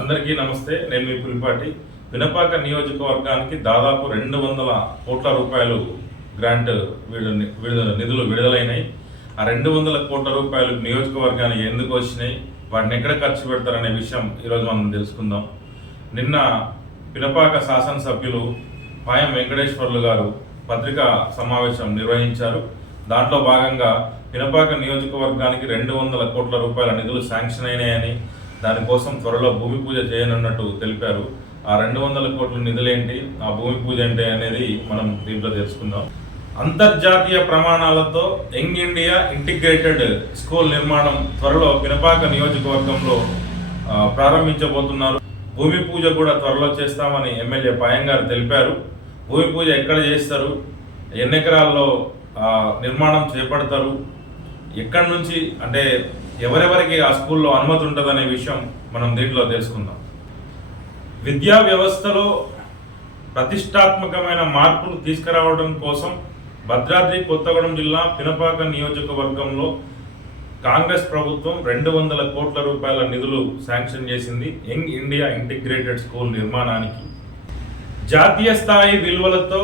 అందరికీ నమస్తే. నేను మీ పులిపాటి. పినపాక నియోజకవర్గానికి దాదాపు 200 కోట్ల రూపాయలు గ్రాంట్ నిధులు విడుదలైనాయి. ఆ 200 కోట్ల రూపాయలు నియోజకవర్గానికి ఎందుకు వచ్చినాయి, వాటిని ఎక్కడ ఖర్చు పెడతారనే విషయం ఈరోజు మనం తెలుసుకుందాం. నిన్న పినపాక శాసనసభ్యులు పాయం వెంకటేశ్వర్లు గారు పత్రికా సమావేశం నిర్వహించారు. దాంట్లో భాగంగా పినపాక నియోజకవర్గానికి 200 కోట్ల రూపాయల నిధులు శాంక్షన్ అయినాయని, దానికోసం త్వరలో భూమి పూజ చేయనున్నట్టు తెలిపారు. ఆ 200 కోట్ల నిధులేంటి, ఆ భూమి పూజ ఏంటి అనేది మనం దీంట్లో తెలుసుకుందాం. అంతర్జాతీయ ప్రమాణాలతో యంగ్ ఇండియా ఇంటిగ్రేటెడ్ స్కూల్ నిర్మాణం త్వరలో పినపాక నియోజకవర్గంలో ప్రారంభించబోతున్నారు. భూమి పూజ కూడా త్వరలో చేస్తామని ఎమ్మెల్యే పాయం గారు తెలిపారు. భూమి పూజ ఎక్కడ చేస్తారు, ఎన్ని ఎకరాల్లో నిర్మాణం చేపడతారు, ఎక్కడి నుంచి, అంటే ఎవరెవరికి ఆ స్కూల్లో అనుమతి ఉంటుందనే విషయం మనం దీంట్లో తెలుసుకుందాం. విద్యా వ్యవస్థలో ప్రతిష్టాత్మకమైన మార్పులు తీసుకురావడం కోసం భద్రాద్రి కొత్తగూడెం జిల్లా పినపాక నియోజకవర్గంలో కాంగ్రెస్ ప్రభుత్వం 200 కోట్ల రూపాయల నిధులు శాంక్షన్ చేసింది యంగ్ ఇండియా ఇంటిగ్రేటెడ్ స్కూల్ నిర్మాణానికి. జాతీయ స్థాయి విలువలతో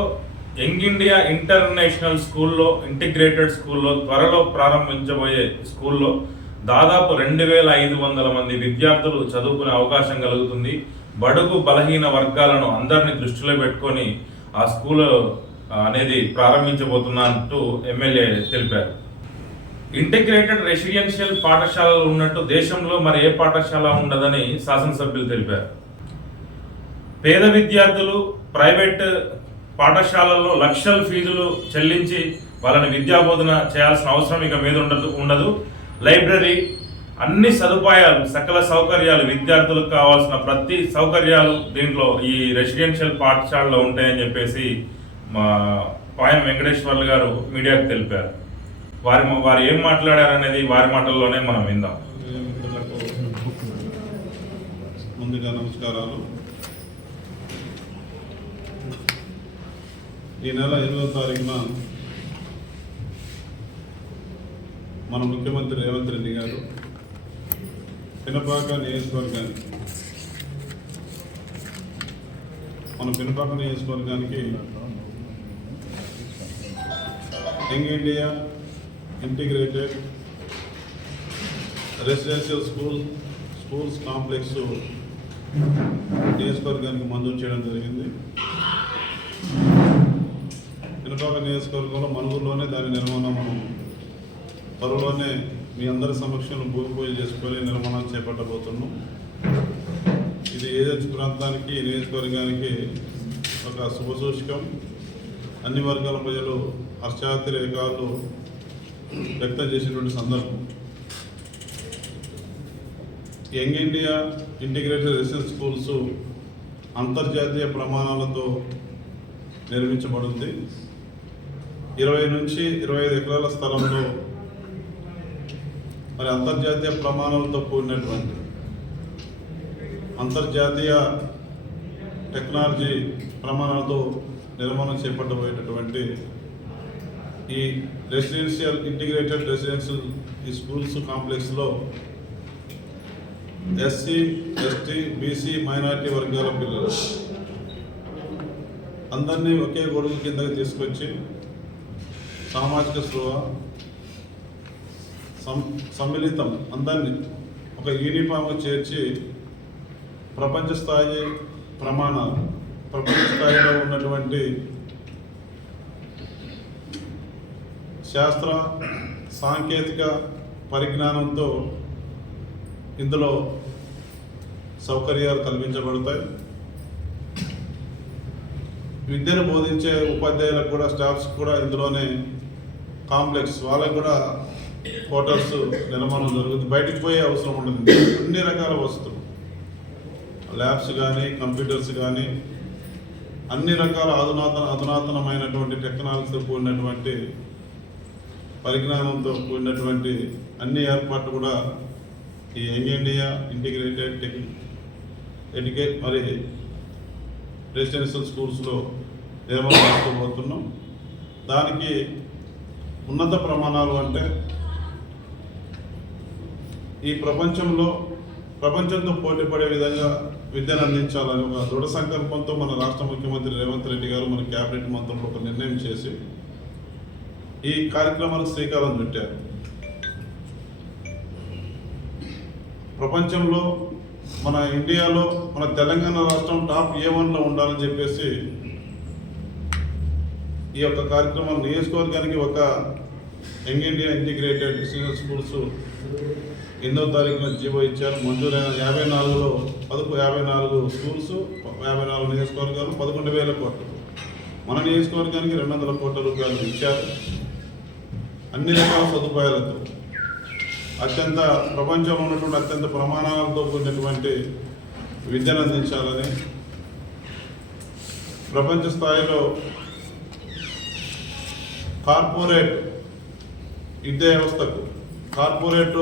యంగ్ ఇండియా ఇంటర్నేషనల్ స్కూల్లో ఇంటిగ్రేటెడ్ స్కూల్లో త్వరలో ప్రారంభించబోయే స్కూల్లో దాదాపు 2500 మంది విద్యార్థులు చదువుకునే అవకాశం కలుగుతుంది. బడుగు బలహీన వర్గాలను అందరినీ దృష్టిలో పెట్టుకొని ఆ స్కూల్ అనేది ప్రారంభించబోతున్నట్టు ఎమ్మెల్యే తెలిపారు. ఇంటిగ్రేటెడ్ రెసిడెన్షియల్ పాఠశాలలు ఉన్నట్టు దేశంలో మరి ఏ పాఠశాల ఉండదని శాసనసభ్యులు తెలిపారు. పేద విద్యార్థులు ప్రైవేట్ పాఠశాలల్లో లక్షల ఫీజులు చెల్లించి వాళ్ళని విద్యాబోధన చేయాల్సిన అవసరం ఇక మీద ఉండదు. లైబ్రరీ, అన్ని సదుపాయాలు, సకల సౌకర్యాలు, విద్యార్థులకు కావాల్సిన ప్రతి సౌకర్యాలు దీంట్లో ఈ రెసిడెన్షియల్ పాఠశాలలో ఉంటాయని చెప్పేసి మా పాయం వెంకటేశ్వర్లు గారు మీడియాకు తెలిపారు. వారు ఏం మాట్లాడారనేది వారి మాటల్లోనే మనం విందాం. ముందుగా నమస్కారాలు. ఈ నెల 8వ తారీఖున మన ముఖ్యమంత్రి రేవంత్ రెడ్డి గారు పినపాక నియోజకవర్గానికి young India integrated residential schools complex నియోజకవర్గానికి మంజూరు చేయడం జరిగింది. పినపాక నియోజకవర్గంలో మనుగురులోనే దాని నిర్మాణం మనం త్వరలోనే మీ అందరి సమక్షంలో భూమి పూజ చేసుకొని నిర్మాణం చేపట్టబోతున్నాం. ఇది ఏజెన్సీ ప్రాంతానికి, నియోజకవర్గానికి ఒక శుభసూచకం. అన్ని వర్గాల ప్రజలు హర్షాతిరేకాలు వ్యక్తం చేసినటువంటి సందర్భం. Young India integrated residential schools అంతర్జాతీయ ప్రమాణాలతో నిర్మించబడింది. 20 నుంచి 25 ఎకరాల స్థలంలో మరి అంతర్జాతీయ ప్రమాణాలతో కూడినటువంటి అంతర్జాతీయ టెక్నాలజీ ప్రమాణాలతో నిర్మాణం చేపట్టబోయేటటువంటి ఈ రెసిడెన్షియల్ ఇంటిగ్రేటెడ్ రెసిడెన్షియల్ ఈ స్కూల్స్ కాంప్లెక్స్లో ఎస్సీ, ఎస్టీ, బీసీ, మైనారిటీ వర్గాల పిల్లలు అందరినీ ఒకే గొడుగు కిందకి తీసుకొచ్చి సామాజిక స్పృహ, సమ్మిళితం అందరినీ ఒక యూనిఫామ్గా చేర్చి ప్రపంచ స్థాయిలో ఉన్నటువంటి శాస్త్ర సాంకేతిక పరిజ్ఞానంతో ఇందులో సౌకర్యాలు కల్పించబడతాయి. విద్యను బోధించే ఉపాధ్యాయులకు కూడా, స్టాఫ్స్ కూడా ఇందులోనే కాంప్లెక్స్, వాళ్ళకు కూడా క్వార్టర్స్ నిర్మాణం జరుగుతుంది. బయటికి పోయే అవసరం ఉంటుంది. అన్ని రకాల వస్తువులు, ల్యాబ్స్ కానీ, కంప్యూటర్స్ కానీ, అన్ని రకాల అధునాతనమైనటువంటి టెక్నాలజీతో కూడినటువంటి పరిజ్ఞానంతో కూడినటువంటి అన్ని ఏర్పాట్లు కూడా ఈ యంగ్ ఇండియా ఇంటిగ్రేటెడ్ రెసిడెన్షియల్ స్కూల్స్లో నిర్మాణం చేసుకోబోతున్నాం. దానికి ఉన్నత ప్రమాణాలు అంటే ఈ ప్రపంచంలో ప్రపంచంతో పోటీ పడే విధంగా విద్యను అందించాలని ఒక దృఢ సంకల్పంతో మన రాష్ట్ర ముఖ్యమంత్రి రేవంత్ రెడ్డి గారు మన క్యాబినెట్ మంత్రులు ఒక నిర్ణయం చేసి ఈ కార్యక్రమాలకు శ్రీకారం చుట్టారు. ప్రపంచంలో మన ఇండియాలో మన తెలంగాణ రాష్ట్రం టాప్ A1లో ఉండాలని చెప్పేసి ఈ యొక్క కార్యక్రమం నియోజకవర్గానికి ఒక young India integrated senior schools 8వ తారీఖున జీవో ఇచ్చారు. మంజూరైన 54లో 54 స్కూల్స్ 54 నియోజకవర్గాలు 11,000 కోట్లు. మన నియోజకవర్గానికి 200 కోట్ల రూపాయలు ఇచ్చారు. అన్ని రకాల సదుపాయాలతో అత్యంత ప్రపంచంలో ఉన్నటువంటి అత్యంత ప్రమాణాలతో కూడినటువంటి విద్యను అందించాలని ప్రపంచ స్థాయిలో కార్పొరేట్ విద్యా వ్యవస్థకు కార్పొరేట్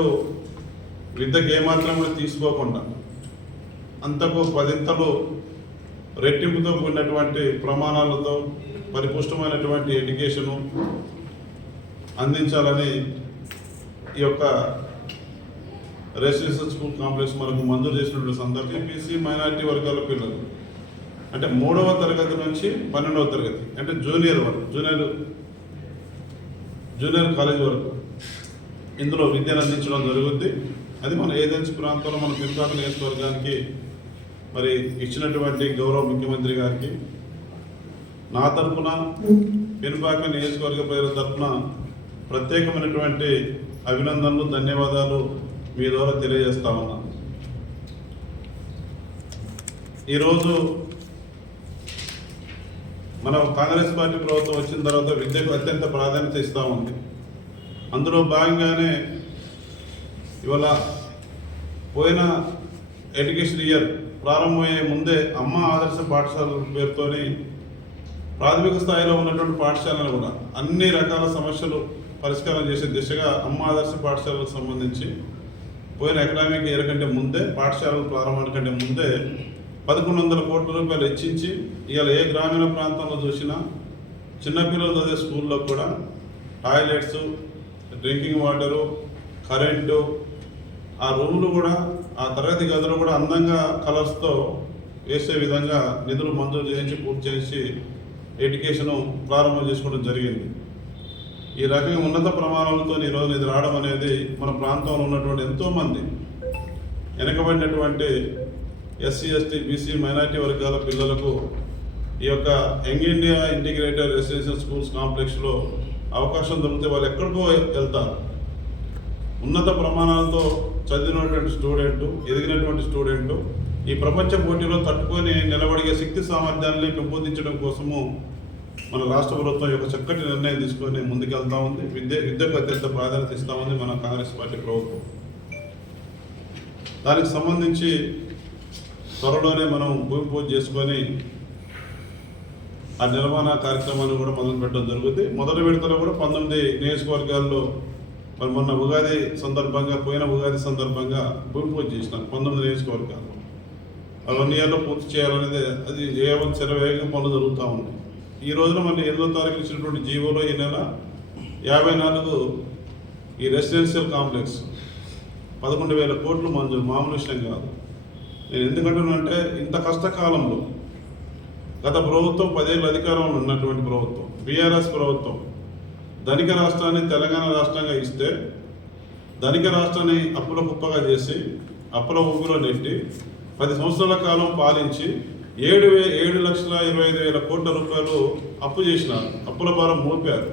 విద్యకు ఏమాత్రం కూడా తీసుకోకుండా అంతకు 10 రెట్టింపుతో కూడినటువంటి ప్రమాణాలతో పరిపుష్టమైనటువంటి ఎడ్యుకేషను అందించాలని ఈ యొక్క రెసిడెన్షియల్ స్కూల్ కాంప్లెక్స్ మనకు మంజూరు చేసినటువంటి సందర్భం బీసీ మైనారిటీ వర్గాల పిల్లలు అంటే 3వ తరగతి నుంచి 12వ తరగతి అంటే జూనియర్ వరకు జూనియర్ కాలేజ్ వరకు ఇందులో విద్యను అందించడం జరుగుద్ది. అది మన ఏజెన్సీ ప్రాంతంలో మన పినపాక నియోజకవర్గానికి మరి ఇచ్చినటువంటి గౌరవ ముఖ్యమంత్రి గారికి నా తరఫున పినపాక నియోజకవర్గ ప్రజల తరఫున ప్రత్యేకమైనటువంటి అభినందనలు ధన్యవాదాలు మీ ద్వారా తెలియజేస్తా ఉన్నాను. ఈరోజు మన కాంగ్రెస్ పార్టీ ప్రభుత్వం వచ్చిన తర్వాత విద్యకు అత్యంత ప్రాధాన్యత ఇస్తూ ఉంది. అందులో భాగంగానే ఇవాళ పోయిన ఎడ్యుకేషన్ ఇయర్ ప్రారంభమయ్యే ముందే అమ్మ ఆదర్శ పాఠశాలల పేరుతోని ప్రాథమిక స్థాయిలో ఉన్నటువంటి పాఠశాలలు కూడా అన్ని రకాల సమస్యలు పరిష్కారం చేసే దిశగా అమ్మ ఆదర్శ పాఠశాలకు సంబంధించి పోయిన ఎకనామిక్ ఇయర్ కంటే ముందే పాఠశాలల ప్రారంభానికంటే ముందే 1,100 కోట్ల రూపాయలు వెచ్చించి ఇవాళ ఏ గ్రామీణ ప్రాంతంలో చూసినా చిన్నపిల్లలు చదివే స్కూల్లో కూడా టాయిలెట్స్, డ్రింకింగ్ వాటరు, కరెంటు, ఆ రూములు కూడా ఆ తరగతి గదులు కూడా అందంగా కలర్స్తో వేసే విధంగా నిధులు మంజూరు చేయించి పూర్తి చేసి ఎడ్యుకేషను ప్రారంభం చేసుకోవడం జరిగింది. ఈ రకంగా ఉన్నత ప్రమాణాలతో ఈరోజు ఇది రావడం అనేది మన ప్రాంతంలో ఉన్నటువంటి ఎంతోమంది వెనుకబడినటువంటి ఎస్సీ, ఎస్టీ, బీసీ, మైనారిటీ వర్గాల పిల్లలకు ఈ యొక్క young India integrated residential schools కాంప్లెక్స్లో అవకాశం దొరికితే వాళ్ళు ఎక్కడికో వెళ్తారు. ఉన్నత ప్రమాణాలతో చదివినటువంటి స్టూడెంట్, ఎదిగినటువంటి స్టూడెంట్ ఈ ప్రపంచ పోటీలో తట్టుకొని నిలబడిగే శక్తి సామర్థ్యాన్ని పెంపొందించడం కోసము మన రాష్ట్ర ప్రభుత్వం యొక్క చక్కటి నిర్ణయం తీసుకొని ముందుకెళ్తా ఉంది. విద్యకు అత్యంత ప్రాధాన్యత ఇస్తూ ఉంది మన కాంగ్రెస్ పార్టీ ప్రభుత్వం. దానికి సంబంధించి త్వరలోనే మనం భూమి పూజ చేసుకొని ఆ నిర్మాణ కార్యక్రమాన్ని కూడా మొదలు పెట్టడం జరుగుతుంది. మొదటి విడతలో కూడా 19 నియోజకవర్గాల్లో మరి మొన్న ఉగాది సందర్భంగా పోయిన ఉగాది సందర్భంగా భూమి పూజ చేసినారు 19 నియోజకవర్గాల్లో. 1 ఇయర్లో పూర్తి చేయాలనేది అది చేయవలసిన శరవేగంగా పనులు జరుగుతూ ఉన్నాయి. ఈ రోజున మళ్ళీ 8వ తారీఖు ఇచ్చినటువంటి జీవోలో ఈ నెల 54 ఈ రెసిడెన్షియల్ కాంప్లెక్స్ 11,000 కోట్లు మంజూరు, మామూలు విషయం కాదు. నేను ఎందుకంటున్నానంటే ఇంత కష్టకాలంలో గత ప్రభుత్వం 10 ఏళ్ళ అధికారంలో ఉన్నటువంటి ప్రభుత్వం బీఆర్ఎస్ ప్రభుత్వం ధనిక రాష్ట్రాన్ని తెలంగాణ రాష్ట్రంగా ఇస్తే ధనిక రాష్ట్రాన్ని అప్పుల కుప్పగా చేసి అప్పుల ఊపిలో నెట్టి 10 సంవత్సరాల కాలం పాలించి 7,25,000 కోట్ల రూపాయలు అప్పు చేసినారు. అప్పుల భారం మోపారు.